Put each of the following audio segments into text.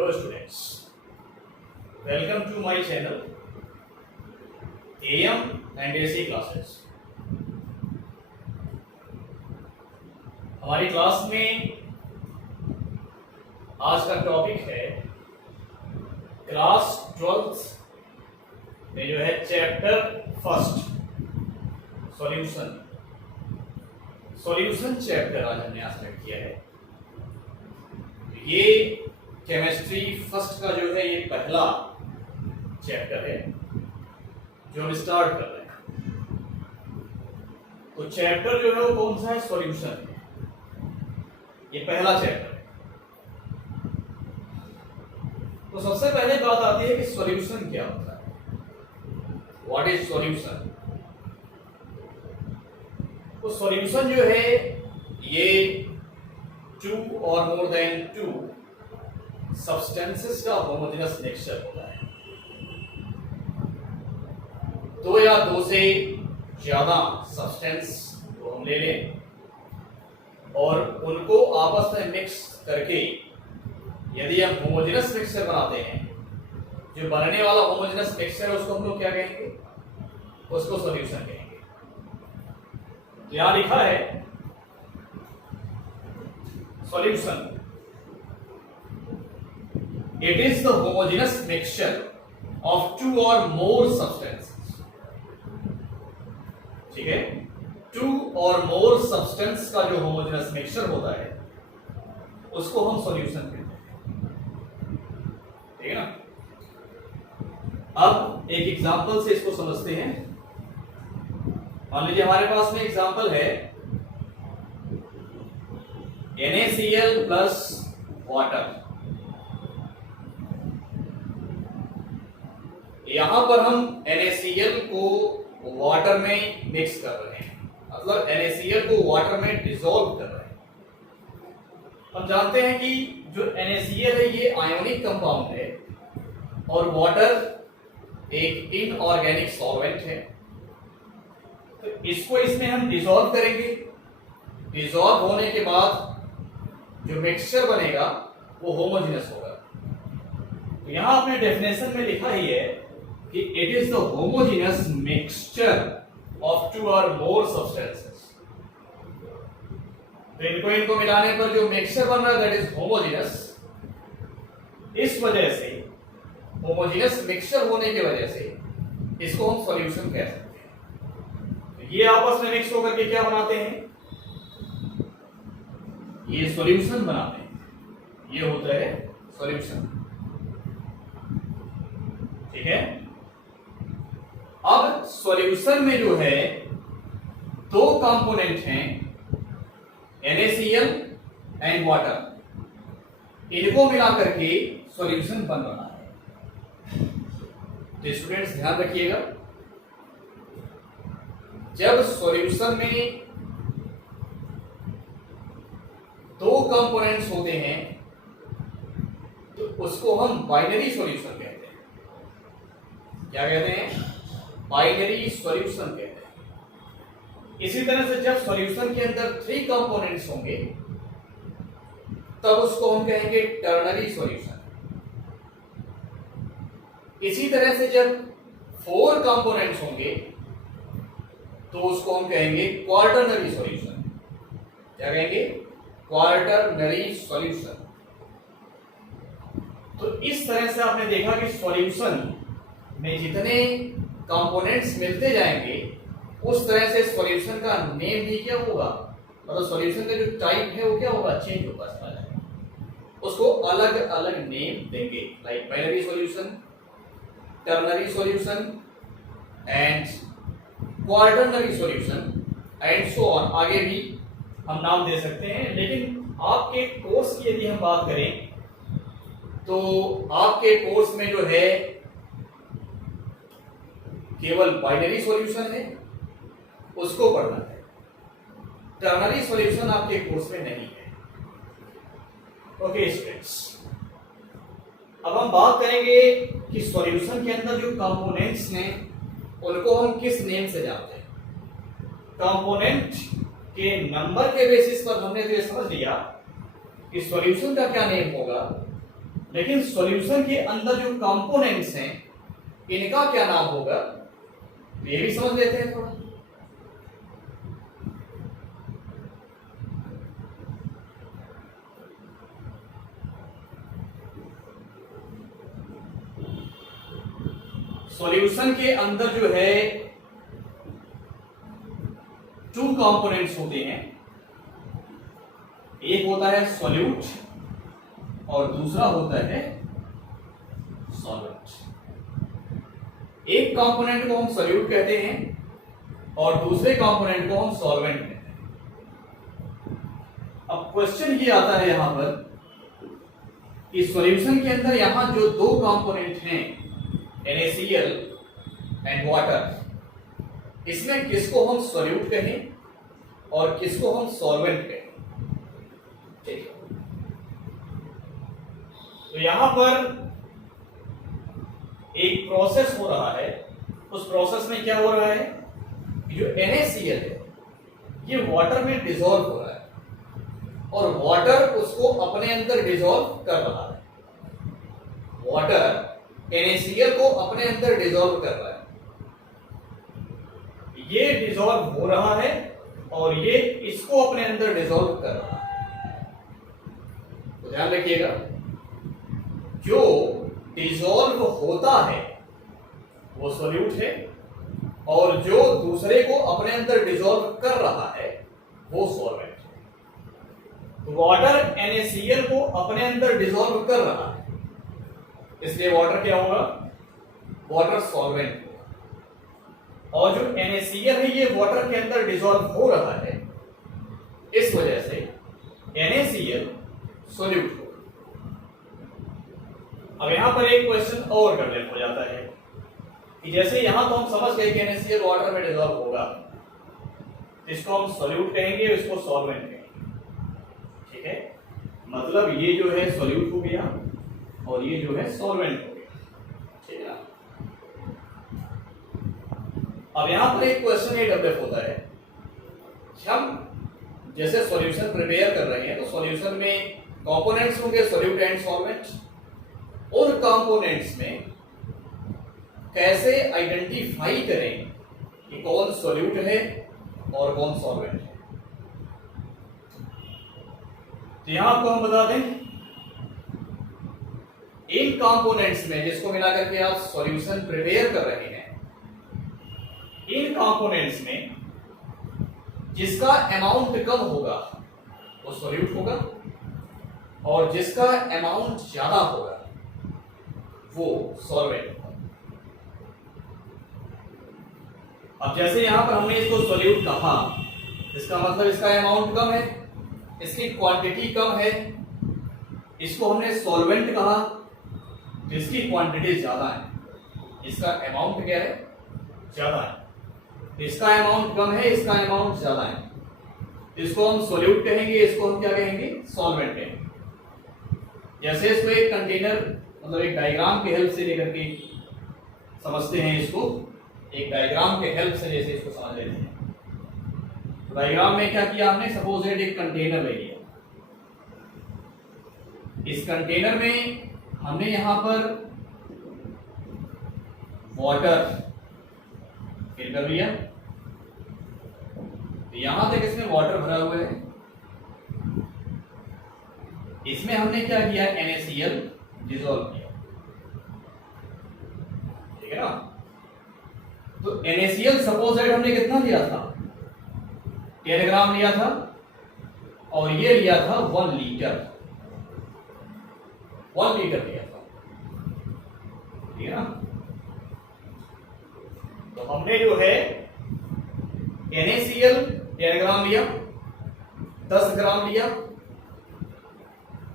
Hello students, welcome to my channel AM and AC classes। हमारी class में आज का टॉपिक है क्लास 12th में जो है चैप्टर फर्स्ट सॉल्यूशन चैप्टर आज हमने स्टार्ट किया है। ये केमिस्ट्री फर्स्ट का जो है ये पहला चैप्टर है जो हम स्टार्ट कर रहे हैं। तो चैप्टर जो है वो कौन सा है? सॉल्यूशन। ये पहला चैप्टर है। तो सबसे पहले बात आती है कि सॉल्यूशन क्या होता है, व्हाट इज सॉल्यूशन। तो सॉल्यूशन जो है ये 2 और मोर देन 2 सब्सटेंसेस का होमोजेनस मिक्सचर होता है। 2 या 2 से ज्यादा सब्सटेंस को हम ले लें और उनको आपस में मिक्स करके यदि हम होमोजेनस मिक्सचर बनाते हैं, जो बनने वाला होमोजेनस मिक्सचर है उसको हम लोग क्या कहेंगे? उसको सॉल्यूशन कहेंगे। यहां लिखा है solution, it is the homogeneous mixture of 2 और मोर सब्सटेंसेस। ठीक है, 2 और मोर सब्सटेंस का जो होमोजेनस मिक्सचर होता है उसको हम सॉल्यूशन कहते हैं। ठीक है ना। अब एक एग्जांपल से इसको समझते हैं। मान लीजिए हमारे पास में एग्जांपल है NaCl प्लस वाटर। यहां पर हम NaCl को वाटर में मिक्स कर रहे हैं, मतलब NaCl को वाटर में डिसॉल्व कर रहे हैं। हम जानते हैं कि जो NaCl है ये आयोनिक कंपाउंड है और वाटर एक इनऑर्गेनिक सॉल्वेंट है। तो इसको इसमें हम डिसॉल्व करेंगे। डिसॉल्व होने के बाद जो मिक्सचर बनेगा वो होमोजेनस होगा। तो यहां आपने डेफिनेशन में लिखा ही है कि it is the homogeneous mixture of 2 और मोर सब्सटेंसेस। तो इनको मिलाने पर जो मिक्सचर बन रहा है दैट इज होमोजेनस। इस वजह से होमोजेनस मिक्सचर होने की वजह से इसको हम सॉल्यूशन कह सकते हैं। ये आपस में मिक्स होकर के क्या बनाते हैं? ये सॉल्यूशन बनाते हैं। ये होता है सॉल्यूशन। ठीक है। अब सॉल्यूशन में जो है 2 कंपोनेंट हैं NaCl एंड वाटर। इनको मिलाकर के सॉल्यूशन बन रहा है। तो स्टूडेंट्स ध्यान रखिएगा, जब सॉल्यूशन में 2 कंपोनेंट्स होते हैं तो उसको हम बाइनरी सॉल्यूशन कहते हैं। क्या कहते हैं? बाइनरी सॉल्यूशन कहते हैं। इसी तरह से जब सॉल्यूशन के अंदर 3 कंपोनेंट्स होंगे तब उसको हम कहेंगे टर्नरी सॉल्यूशन। इसी तरह से जब 4 कंपोनेंट्स होंगे तो उसको हम कहेंगे क्वार्टरनरी सॉल्यूशन। क्या कहेंगे? Quaternary solution. तो इस तरह से आपने देखा कि सॉल्यूशन में जितने कंपोनेंट्स मिलते जाएंगे उस तरह से सॉल्यूशन का नेम भी क्या होगा, मतलब सॉल्यूशन का जो टाइप है वो क्या होगा? चेंज होगा जाएगा। उसको अलग अलग नेम देंगे, like binary solution, ternary solution and quaternary solution and so on. आगे भी हम नाम दे सकते हैं। लेकिन आपके कोर्स की यदि हम बात करें तो आपके कोर्स में जो है केवल बाइनरी सॉल्यूशन है, उसको पढ़ना है। टर्नरी सॉल्यूशन आपके कोर्स में नहीं है। ओके स्टूडेंट्स, अब हम बात करेंगे कि सॉल्यूशन के अंदर जो कंपोनेंट्स हैं उनको हम किस नेम से जानते हैं। कंपोनेंट के नंबर के बेसिस पर हमने तो ये समझ लिया कि सॉल्यूशन का क्या नेम होगा, लेकिन सॉल्यूशन के अंदर जो कंपोनेंट्स हैं इनका क्या नाम होगा, ये भी समझ लेते हैं थोड़ा। सॉल्यूशन के अंदर जो है टू कंपोनेंट्स होते हैं, एक होता है सॉल्यूट और दूसरा होता है सॉल्वेंट। एक कंपोनेंट को हम सॉल्यूट कहते हैं और दूसरे कंपोनेंट को हम सॉल्वेंट कहते हैं। अब क्वेश्चन ये आता है यहां पर कि सॉल्यूशन के अंदर यहां जो दो कंपोनेंट हैं NaCl एंड वाटर, इसमें किसको हम सॉल्यूट कहें और किसको हम सॉल्वेंट कहें। ठीक है, तो यहां पर एक प्रोसेस हो रहा है। उस प्रोसेस में क्या हो रहा है कि जो NaCl है ये वाटर में डिसॉल्व हो रहा है और वाटर उसको अपने अंदर डिसॉल्व कर रहा है। वाटर NaCl को अपने अंदर डिसॉल्व कर रहा है, ये डिसॉल्व हो रहा है और ये इसको अपने अंदर डिसॉल्व कर रहा है। तो ध्यान रखिएगा, जो डिसॉल्व होता है वो सॉल्यूट है और जो दूसरे को अपने अंदर डिसॉल्व कर रहा है वो सॉल्वेंट है। तो वाटर NaCl को अपने अंदर डिसॉल्व कर रहा है, इसलिए वाटर क्या होगा, वाटर सॉल्वेंट होगा। और जो NaCl है ये वाटर के अंदर डिसॉल्व हो रहा है, इस वजह से NaCl सॉल्यूट होगा। अब यहां पर एक क्वेश्चन और गड़बड़ हो जाता है कि जैसे यहां तो हम समझ गए कि NaCl वाटर में डिसॉल्व होगा, इसको हम सॉल्यूट कहेंगे, इसको सॉल्वेंट कहेंगे। ठीक है, मतलब ये जो है सॉल्यूट हो गया और ये जो है सॉल्वेंट हो गया। ठीक है ना। अब यहां पर एक क्वेश्चन ये डेवलप होता है कि हम जैसे सॉल्यूशन प्रिपेयर कर रहे हैं तो सॉल्यूशन में कंपोनेंट्स होंगे सॉल्यूट एंड सॉल्वेंट। उन कंपोनेंट्स में कैसे आइडेंटिफाई करें कि कौन सॉल्यूट है और कौन सॉल्वेंट है। तो यहां आपको हम बता दें, इन कंपोनेंट्स में जिसको मिलाकर के आप सॉल्यूशन प्रिपेयर कर रहे हैं, इन कंपोनेंट्स में जिसका अमाउंट कम होगा वो सॉल्यूट होगा और जिसका अमाउंट ज्यादा होगा वो सॉल्वेंट होगा। अब जैसे यहां पर हमने इसको सॉल्यूट कहा, इसका मतलब इसका अमाउंट कम है, इसकी क्वांटिटी कम है। इसको हमने सॉल्वेंट कहा, इसकी क्वांटिटी ज्यादा है, इसका अमाउंट क्या है, ज्यादा है। इसका अमाउंट कम है, इसका अमाउंट ज्यादा है, इसको हम सॉल्यूट कहेंगे, इसको हम क्या कहेंगे, सॉल्वेंट कहेंगे। जैसे इसको एक कंटेनर मतलब एक डायग्राम की हेल्प से लेकर के समझते हैं, इसको एक डायग्राम के हेल्प से जैसे इसको समझ लेते हैं। तो डायग्राम में क्या किया हमने, सपोज एक कंटेनर ले लिया। इस कंटेनर में हमने यहां पर वाटर फिल कर लिया, तो यहां तक इसमें वाटर भरा हुआ है। इसमें हमने क्या किया, NaCl डिसॉल्व किया। ठीक है ना। तो NaCl सपोज हमने कितना लिया था, 10 ग्राम लिया था और ये लिया था 1 लीटर, 1 लीटर लिया था। ठीक है ना। तो हमने जो है NaCl 10 ग्राम लिया, 10 ग्राम लिया,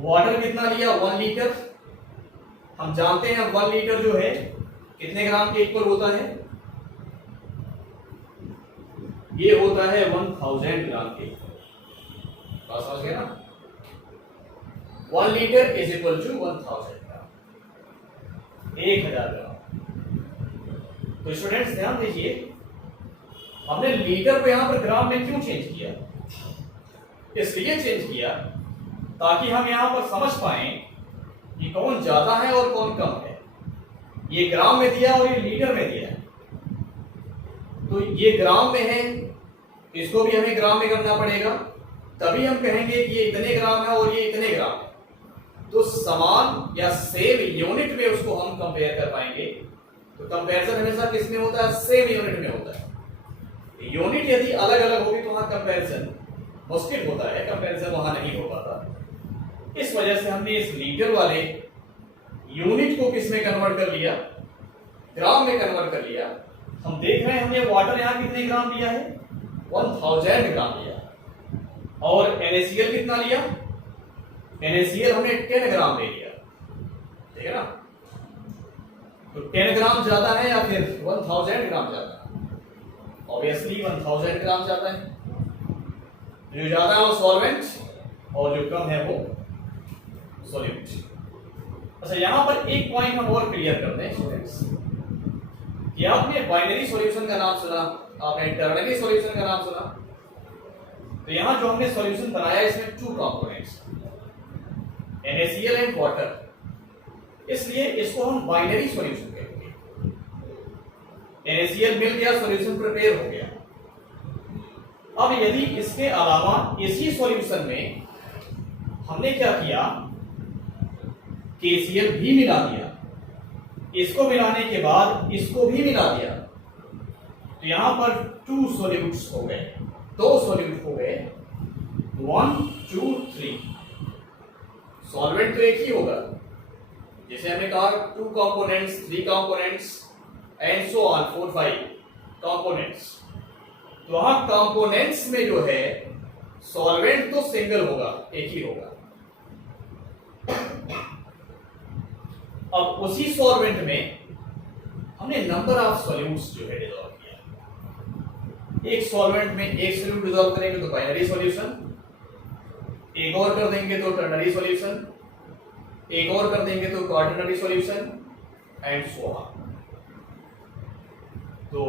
वाटर कितना लिया, 1 लीटर। हम जानते हैं 1 लीटर जो है कितने ग्राम के इक्वल होता है, ये होता है 1000 ग्राम के इक्वल। बात समझ गए ना। 1 लीटर इज इक्वल टू 1000 ग्राम, 1000 ग्राम। तो स्टूडेंट्स ध्यान दीजिए, हमने लीटर को यहां पर ग्राम में क्यों चेंज किया, इसलिए चेंज किया ताकि हम यहां पर समझ पाए कि कौन ज्यादा है और कौन कम है। ये ग्राम में दिया और ये लीटर में दिया है। तो ये ग्राम में है, इसको भी हमें ग्राम में करना पड़ेगा, तभी हम कहेंगे कि ये इतने ग्राम है और ये इतने ग्राम है। तो समान या सेम यूनिट में उसको हम कंपेयर कर पाएंगे। तो कंपैरिजन हमेशा किस में होता है? सेम यूनिट में होता है। यूनिट यदि अलग अलग होगी तो वहां कंपैरिजन मुश्किल होता है, कंपैरिजन वहां नहीं हो पाता। इस वजह से हमने इस लीटर वाले यूनिट को किस में कन्वर्ट कर लिया? ग्राम में कन्वर्ट कर लिया। हम देख रहे हैं हमने वाटर यहां कितने ग्राम लिया है? 1000 ग्राम लिया। और NaCl कितना लिया? NaCl हमने 10 ग्राम ले लिया, ठीक है ना? तो 10 ग्राम ज्यादा है या फिर 1000 ग्राम ज्यादा है? ऑब्वियसली 1000 ग्राम ज्यादा है। जो ज्यादा है वो सॉल्वेंट और जो कम है वो सॉल्यूट। अच्छा, यहां पर एक पॉइंट हम और क्लियर करते हैं स्टूडेंट्स, कि आपने बाइनरी सॉल्यूशन का नाम सुना, आपने टर्नरी सॉल्यूशन का नाम सुना। तो यहां जो हमने सॉल्यूशन बनाया इसमें 2 कंपोनेंट्स, NaCl एंड वाटर, इसलिए इसको हम बाइनरी सॉल्यूशन कहेंगे। NaCl मिल गया, सॉल्यूशन प्रिपेयर हो गया। अब यदि इसके अलावा इसी सॉल्यूशन में हमने क्या किया, KCl भी मिला दिया, इसको मिलाने के बाद इसको भी मिला दिया, तो यहां पर 2 सॉल्यूट्स हो गए, 2 सॉल्यूट हो गए, 1 2 3। सॉल्वेंट तो एक ही होगा, जैसे हमने कहा 2 components, 3 components and so on 4 5 components. तो वहां कंपोनेंट्स में जो है सॉल्वेंट तो सिंगल होगा, एक ही होगा। अब उसी सॉल्वेंट में हमने नंबर ऑफ सॉल्यूट्स जो है डिसॉल्व किया। एक सॉल्वेंट में एक सॉल्यूट डिसॉल्व करेंगे तो बाइनरी सॉल्यूशन, एक और कर देंगे तो टर्नरी सॉल्यूशन, एक और कर देंगे तो quaternary solution and so on. तो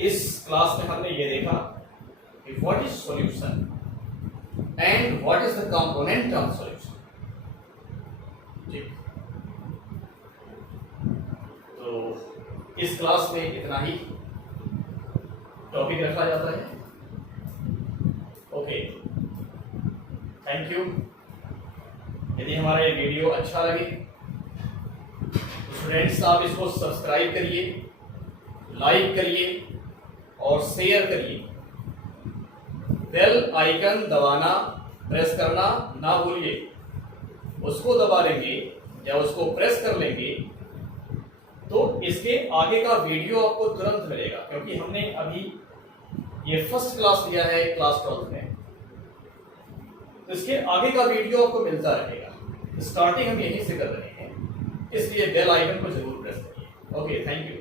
इस क्लास में हमने ये देखा कि what is solution and what is the component of solution. तो इस क्लास में इतना ही टॉपिक रखा जाता है। Okay, thank you. यदि हमारा ये वीडियो अच्छा लगे तो स्टूडेंट्स आप इसको सब्सक्राइब करिए, लाइक करिए और शेयर करिए। बेल आइकन दबाना, प्रेस करना ना भूलिए। उसको दबा लेंगे या उसको प्रेस कर लेंगे तो इसके आगे का वीडियो आपको तुरंत मिलेगा, क्योंकि हमने अभी ये फर्स्ट क्लास लिया है क्लास 12 में, तो इसके आगे का वीडियो आपको मिलता रहेगा। स्टार्टिंग हम यहीं से कर रहे हैं, इसलिए बेल आइकन को जरूर प्रेस करिए। Okay, thank you.